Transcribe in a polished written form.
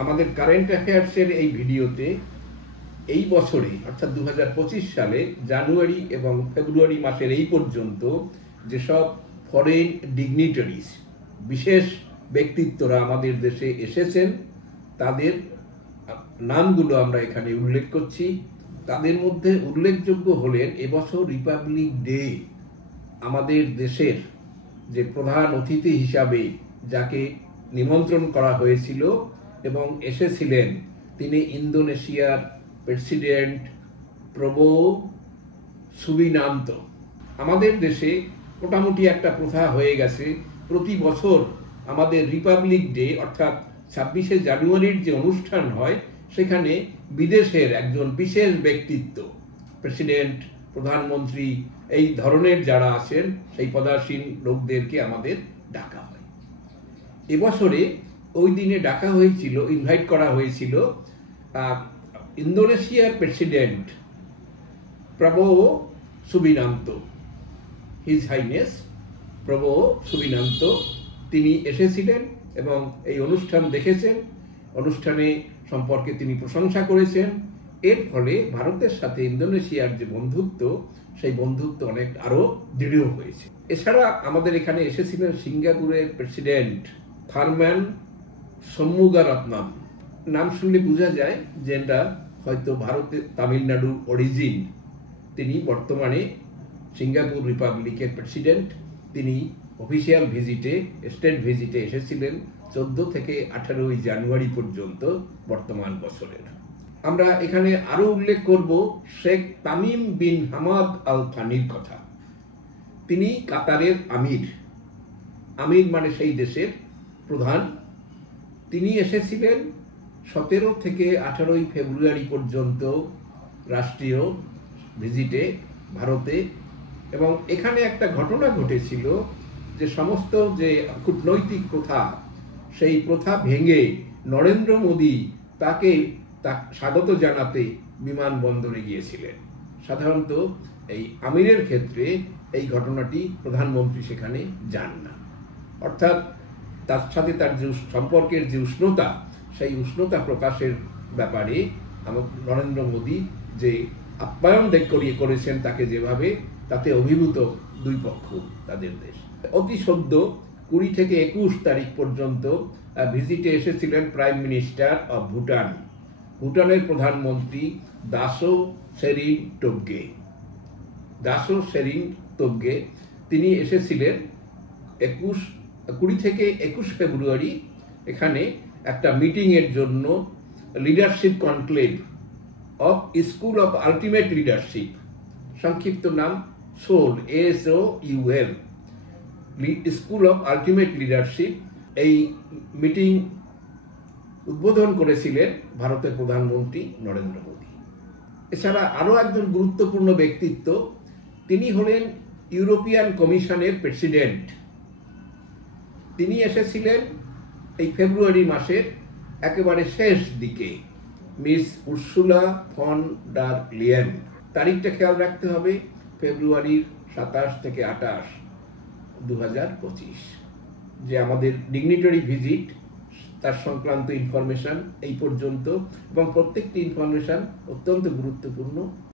আমাদের কারেন্ট অ্যাফেয়ার্সের এই ভিডিওতে এই বছরে অর্থাৎ 2025 সালে জানুয়ারি এবং ফেব্রুয়ারি মাসের এই পর্যন্ত যেসব ফরেন ডিগনিটারিজ বিশেষ ব্যক্তিত্বরা আমাদের দেশে এসেছেন তাদের নামগুলো আমরা এখানে উল্লেখ করছি। তাদের মধ্যে উল্লেখযোগ্য হলেন এবছর রিপাবলিক ডে আমাদের দেশের যে প্রধান অতিথি হিসাবে যাকে নিমন্ত্রণ করা হয়েছিল এবং এসেছিলেন তিনি ইন্দোনেশিয়ার প্রেসিডেন্ট প্রবোও সুবিনান্তো। আমাদের দেশে মোটামুটি একটা প্রথা হয়ে গেছে, প্রতি বছর আমাদের রিপাবলিক ডে অর্থাৎ 26শে জানুয়ারির যে অনুষ্ঠান হয় সেখানে বিদেশের একজন বিশেষ ব্যক্তিত্ব, প্রেসিডেন্ট, প্রধানমন্ত্রী, এই ধরনের যারা আছেন সেই পদাসীন লোকদেরকে আমাদের ডাকা হয়। এবছরে ওই দিনে ডাকা হয়েছিল, ইনভাইট করা হয়েছিল ইন্দোনেশিয়ার প্রেসিডেন্ট প্রবোও সুবিনান্তো, হিজ হাইনেস প্রবোও সুবিনান্তো। তিনি এসেছিলেন এবং এই অনুষ্ঠান দেখেছেন, অনুষ্ঠানে সম্পর্কে তিনি প্রশংসা করেছেন। এর ফলে ভারতের সাথে ইন্দোনেশিয়ার যে বন্ধুত্ব সেই বন্ধুত্ব অনেক আরো দৃঢ় হয়েছে। এছাড়া আমাদের এখানে এসেছিলেন সিঙ্গাপুরের প্রেসিডেন্ট থারম্যান শম্মুগারত্নম। নাম শুনলে বোঝা যায় যে এটা হয়তো ভারতের তামিলনাড়ুর অরিজিন। তিনি বর্তমানে সিঙ্গাপুর রিপাবলিকের প্রেসিডেন্ট। তিনি অফিসিয়াল ভিজিটে, স্টেট ভিজিটে এসেছিলেন 14 থেকে 18 জানুয়ারি পর্যন্ত বর্তমান বছরের। আমরা এখানে আরো উল্লেখ করব Sheikh Tamim bin Hamad Al থানির কথা। তিনি কাতারের আমির, আমির মানে সেই দেশের প্রধান। তিনি এসেছিলেন 17 থেকে 18 ফেব্রুয়ারি পর্যন্ত রাষ্ট্রীয় ভিজিটে ভারতে। এবং এখানে একটা ঘটনা ঘটেছিল যে সমস্ত যে কূটনৈতিক প্রথা সেই প্রথা ভেঙে নরেন্দ্র মোদী তাকে স্বাগত জানাতে বিমানবন্দরে গিয়েছিলেন। সাধারণত এই আমিরের ক্ষেত্রে এই ঘটনাটি প্রধানমন্ত্রী সেখানে যান না, অর্থাৎ তার সাথে তার যে সম্পর্কের যে উষ্ণতা সেই উষ্ণতা প্রকাশের ব্যাপারে নরেন্দ্র মোদী যে আপ্যায়ন করেছেন তাকে যেভাবে, তাতে অভিভূত দুই পক্ষ, তাদের দেশ। অতি সদ্য 20 থেকে 21 তারিখ পর্যন্ত ভিজিটে এসেছিলেন প্রাইম মিনিস্টার অফ ভুটান, ভুটানের প্রধানমন্ত্রী দাশো সেরিং টোবগে। দাশো সেরিং টোবগে তিনি এসেছিলেন 20 থেকে 21 ফেব্রুয়ারি এখানে একটা মিটিংয়ের জন্য, leadership conclave of school of ultimate leadership, সংক্ষিপ্ত নাম soul, SOUL, school of ultimate leadership. এই মিটিং উদ্বোধন করেছিলেন ভারতের প্রধানমন্ত্রী নরেন্দ্র মোদী। এছাড়া আরো একজন গুরুত্বপূর্ণ ব্যক্তিত্ব, তিনি হলেন ইউরোপিয়ান কমিশনের প্রেসিডেন্ট। তিনি এসেছিলেন এই ফেব্রুয়ারি মাসের একেবারে শেষ দিকে, Miss Ursula von der Leyen. তারিখটা খেয়াল রাখতে হবে, ফেব্রুয়ারির 27 থেকে 28, 2025। যে আমাদের ডিগনিটারি ভিজিট তার সংক্রান্ত ইনফরমেশন এই পর্যন্ত, এবং প্রত্যেকটি ইনফরমেশন অত্যন্ত গুরুত্বপূর্ণ।